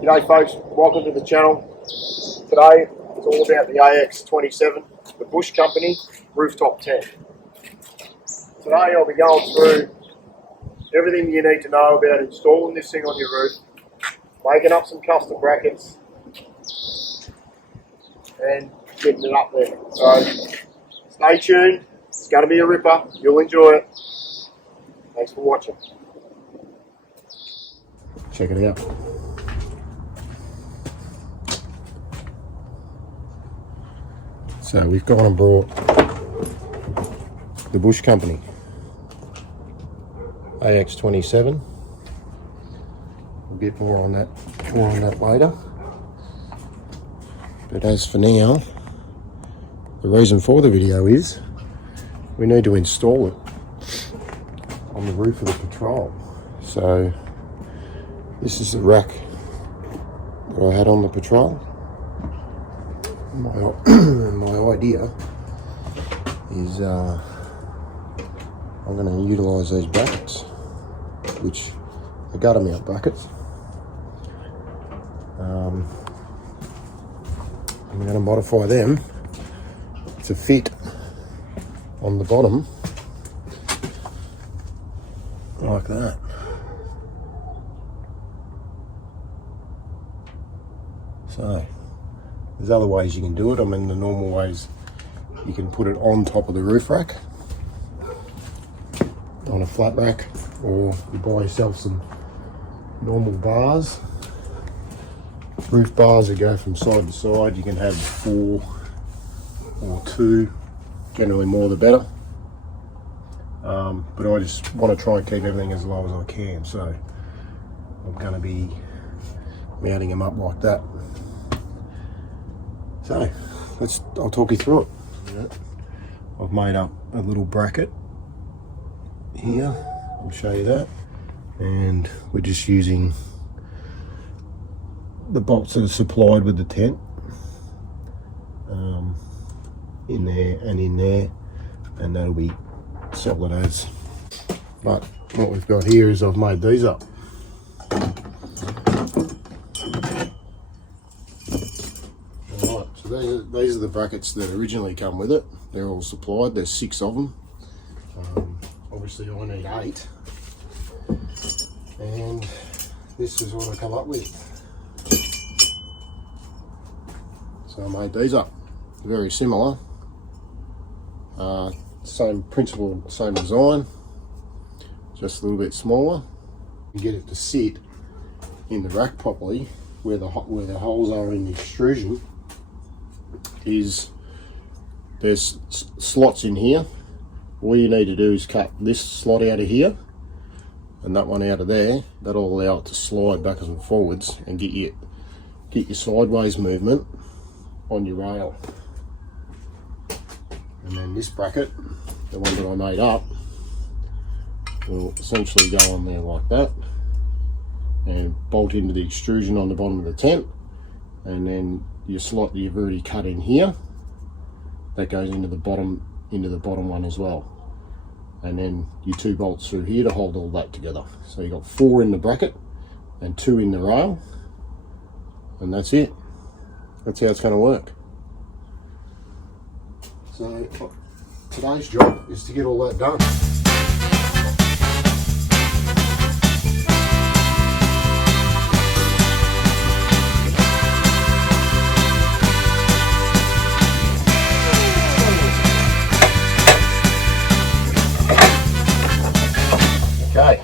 G'day folks, welcome to the channel. Today it's all about the AX27, the Bush Company Rooftop tent. Today I'll be going through everything you need to know about installing this thing on your roof, making up some custom brackets and getting it up there. So stay tuned, it's going to be a ripper, you'll enjoy it. Thanks for watching. Check it out. So we've gone and brought the Bush Company AX27. We'll get more on that later. But as for now, the reason for the video is we need to install it on the roof of the Patrol. So this is the rack that I had on the Patrol. My idea is I'm going to utilise these brackets, which are gutter mount brackets. I'm going to modify them to fit on the bottom like that. So there's other ways you can do it. I mean, the normal ways, you can put it on top of the roof rack, on a flat rack, or you buy yourself some normal bars, roof bars that go from side to side. You can have 4 or 2, generally more the better. But I just want to try and keep everything as low as I can, so I'm going to be mounting them up like that. So I'll talk you through it. I've made up a little bracket here, I'll show you that, and we're just using the bolts that are supplied with the tent in there and in there, and that'll be solid as. But what we've got here is I've made these up. These are the brackets that originally come with it. They're all supplied. There's 6 of them. Obviously I need 8. And this is what I come up with. So I made these up. Very similar. Same principle, same design. Just a little bit smaller. You get it to sit in the rack properly where the holes are in the extrusion. Is there's slots in here. All you need to do is cut this slot out of here and that one out of there. That'll allow it to slide backwards and forwards and get your sideways movement on your rail. And then this bracket, the one that I made up, will essentially go on there like that and bolt into the extrusion on the bottom of the tent, and then your slot that you've already cut in here, that goes into the bottom one as well, and then your 2 bolts through here to hold all that together. So you've got 4 in the bracket and 2 in the rail, and that's it. That's how it's going to work. So today's job is to get all that done. Okay,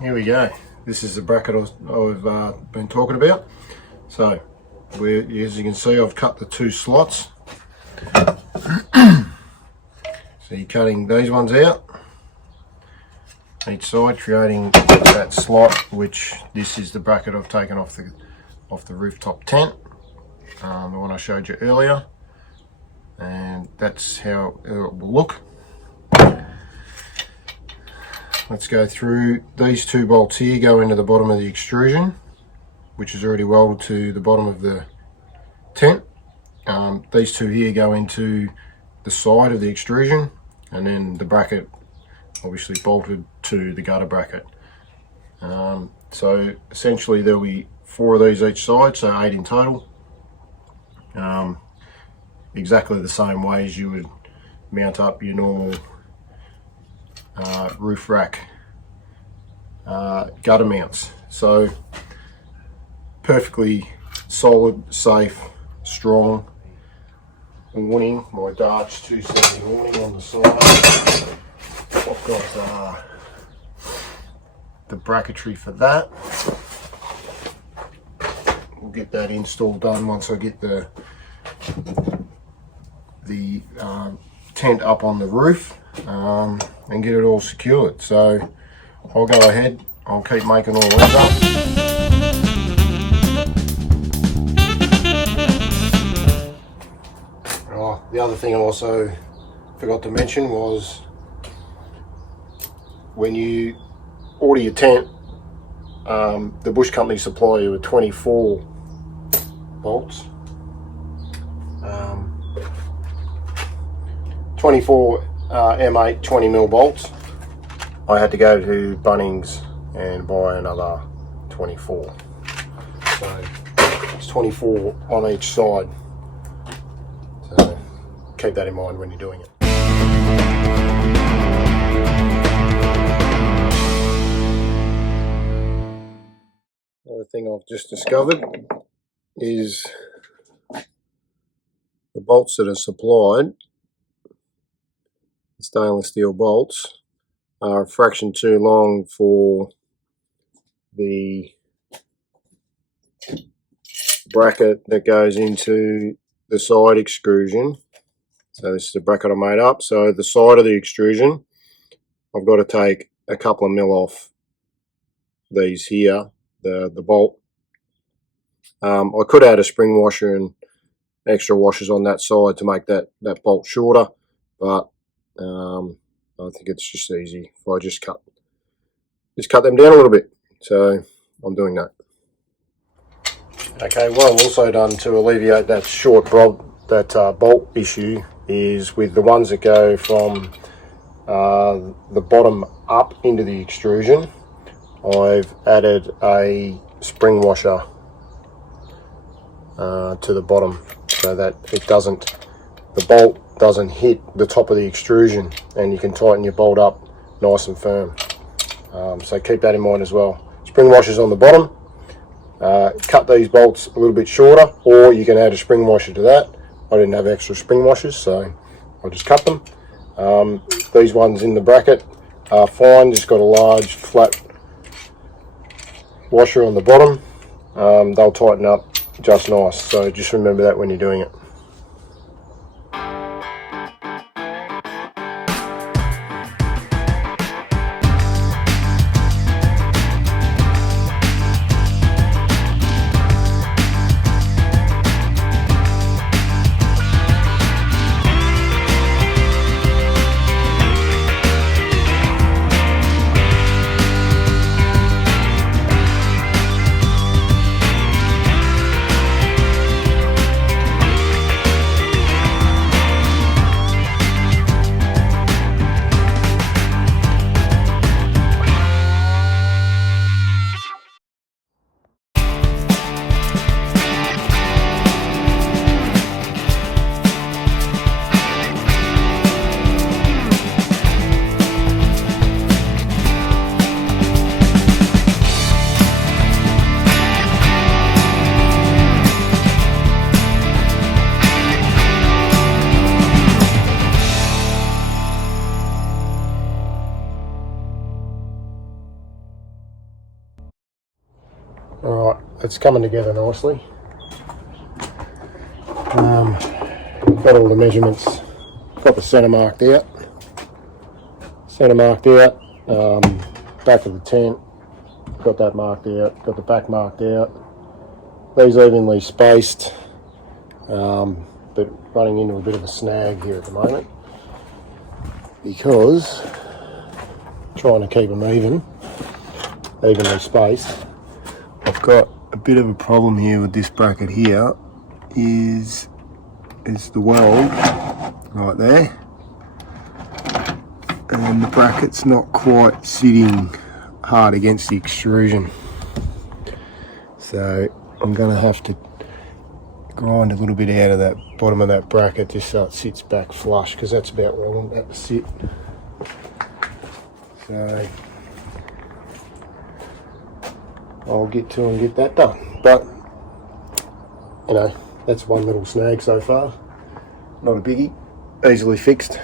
here we go. This is the bracket I've been talking about. So, as you can see, I've cut the 2 slots. So you're cutting these ones out, each side, creating that slot, which this is the bracket I've taken off the rooftop tent, the one I showed you earlier, and that's how it will look. Let's go through. These 2 bolts here go into the bottom of the extrusion, which is already welded to the bottom of the tent. These 2 here go into the side of the extrusion, and then the bracket obviously bolted to the gutter bracket. So essentially there'll be 4 of these each side, so 8 in total. Exactly the same way as you would mount up your normal roof rack gutter mounts. So perfectly solid, safe, strong awning. My Dutch 270 awning on the side. I've got the bracketry for that. We'll get that install done once I get the tent up on the roof and get it all secured. So I'll go ahead, I'll keep making all these up. Oh, the other thing I also forgot to mention was when you order your tent, the Bush Company supply you with 24 bolts. 24 M8 20mm bolts. I had to go to Bunnings and buy another 24. So it's 24 on each side. So keep that in mind when you're doing it. Another thing I've just discovered is the bolts that are supplied, the stainless steel bolts, are a fraction too long for the bracket that goes into the side extrusion. So this is the bracket I made up. So the side of the extrusion, I've got to take a couple of mil off these here, the bolt. I could add a spring washer and extra washers on that side to make that bolt shorter, but I think it's just easy if I just cut them down a little bit. So I'm doing that. Okay, what I've also done to alleviate that bolt issue is with the ones that go from the bottom up into the extrusion, I've added a spring washer to the bottom so that the bolt doesn't hit the top of the extrusion, and you can tighten your bolt up nice and firm. So keep that in mind as well. Spring washers on the bottom. Cut these bolts a little bit shorter, or you can add a spring washer to that. I didn't have extra spring washers, so I just cut them. These ones in the bracket are fine, just got a large flat washer on the bottom. They'll tighten up just nice, so just remember that when you're doing it. Alright, it's coming together nicely. Got all the measurements, got the centre marked out. Back of the tent, got that marked out, got the back marked out. These evenly spaced, but running into a bit of a snag here at the moment because trying to keep them evenly spaced. I've got a bit of a problem here with this bracket here, is the weld right there, and the bracket's not quite sitting hard against the extrusion. So I'm going to have to grind a little bit out of that bottom of that bracket just so it sits back flush, because that's about where I want that to sit. So I'll get to and get that done. But you know, that's one little snag so far. Not a biggie, easily fixed.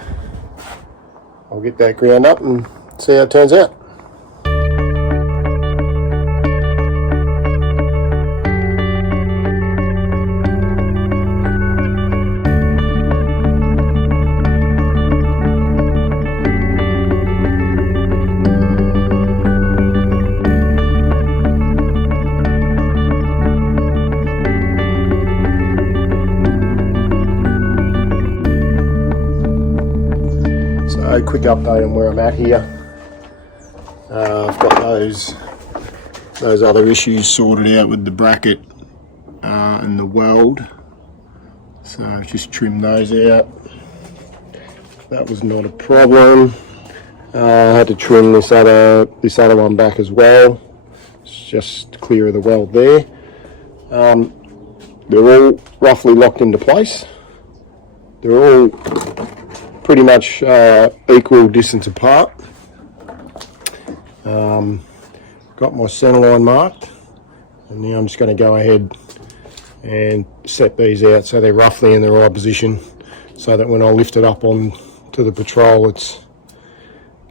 I'll get that ground up and see how it turns out. So, quick update on where I'm at here. I've got those other issues sorted out with the bracket and the weld. So I've just trimmed those out. That was not a problem. I had to trim this other one back as well. It's just clear of the weld there. They're all roughly locked into place. They're all pretty much equal distance apart. Got my centre line marked, and now I'm just going to go ahead and set these out so they're roughly in the right position, so that when I lift it up on to the Patrol, it's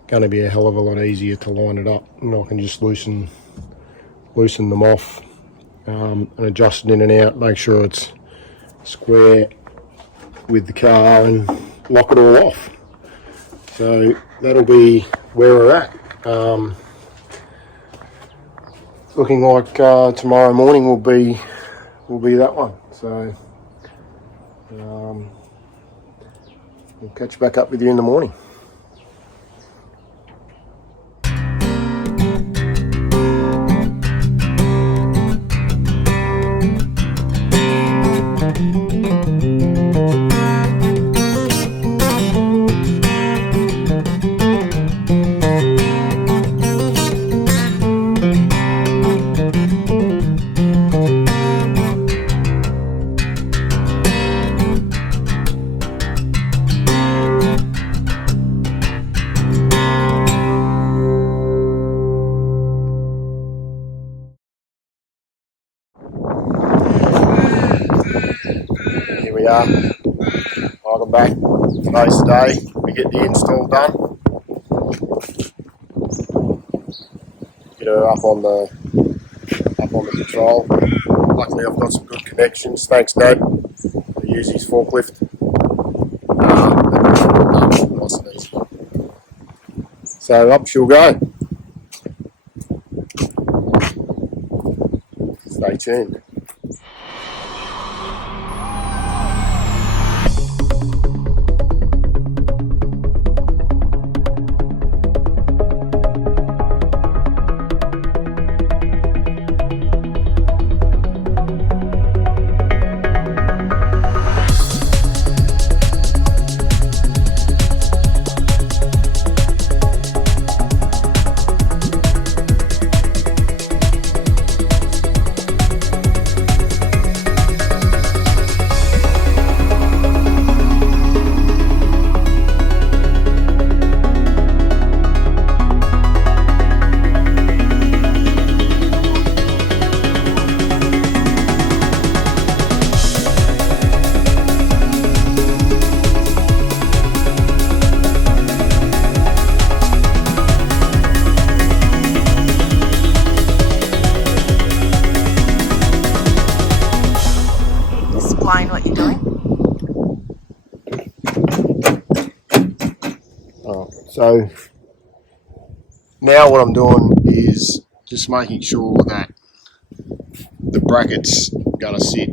going to be a hell of a lot easier to line it up, and I can just loosen them off and adjust it in and out, make sure it's square with the car, and lock it all off. So that'll be where we're at. Looking like tomorrow morning will be that one. So we'll catch back up with you in the morning. Here we are. Welcome back. Today's the day we get the install done. Get her up on the Patrol. Luckily I've got some good connections. Thanks Dad. I use his forklift. Nice and easy. So up she'll go. Stay tuned. Explain what you're doing. So now what I'm doing is just making sure that the bracket's gonna sit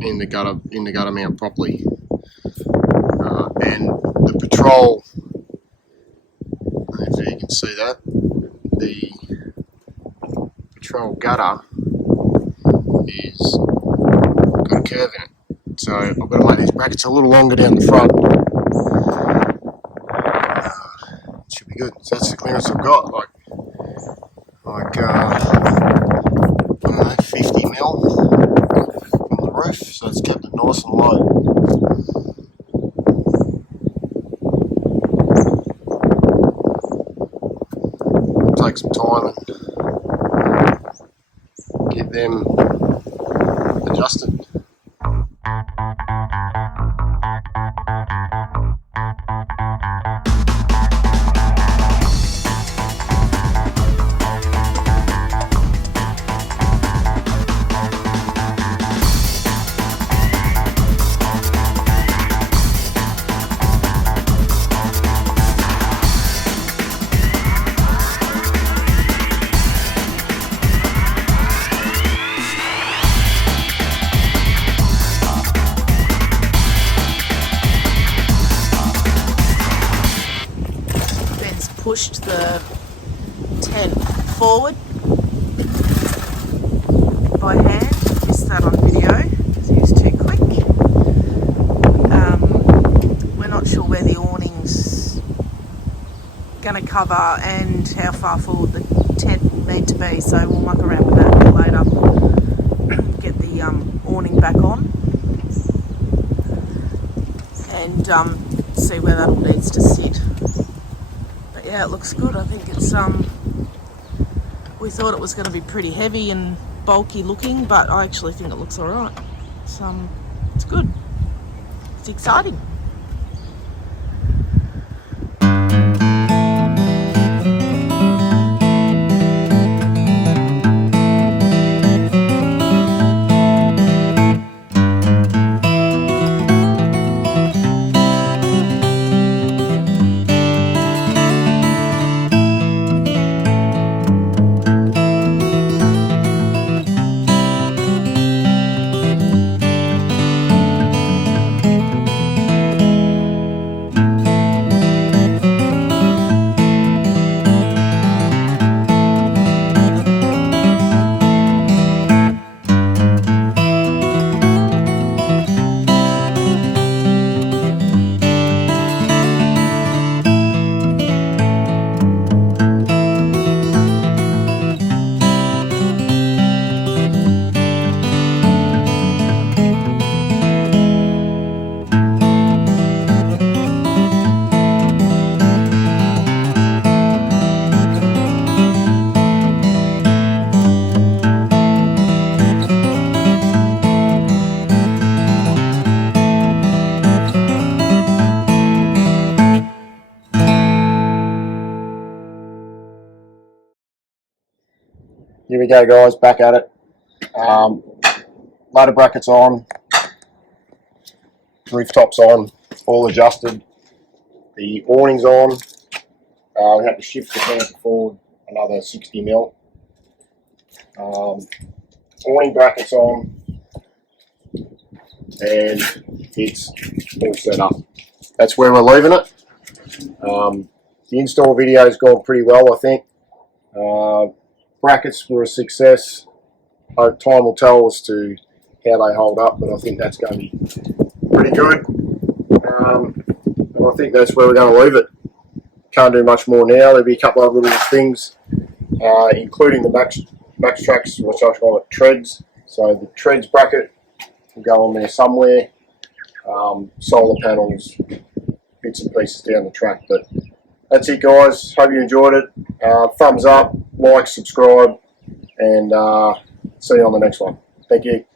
in the gutter mount properly, and the Patrol, if you can see that, the Patrol gutter is got a curve in it, so I've got to make these brackets a little longer down the front. Should be good. So that's the clearance I've got, like I don't know, 50 nice and low. Take some time and get them adjusted. Pushed the tent forward by hand. Missed that on video because he was too quick. We're not sure where the awning's going to cover and how far forward the tent will need to be, so we'll muck around with that a bit later. Get the awning back on and see where that all needs to sit. Yeah, it looks good. I think it's we thought it was going to be pretty heavy and bulky looking, but I actually think it looks alright. It's good. It's exciting. Here we go, guys, back at it. Ladder brackets on, rooftops on, all adjusted. The awning's on. We had to shift the camper forward another 60 mil. Awning brackets on, and it's all set up. That's where we're leaving it. The install video's gone pretty well, I think. Brackets were a success. Time will tell as to how they hold up, but I think that's going to be pretty good. And I think that's where we're going to leave it. Can't do much more now. There'll be a couple of little things, including the max tracks, which I call it treads. So the treads bracket will go on there somewhere. Solar panels, bits and pieces down the track. But that's it, guys. Hope you enjoyed it. Thumbs up, like, subscribe, and see you on the next one. Thank you.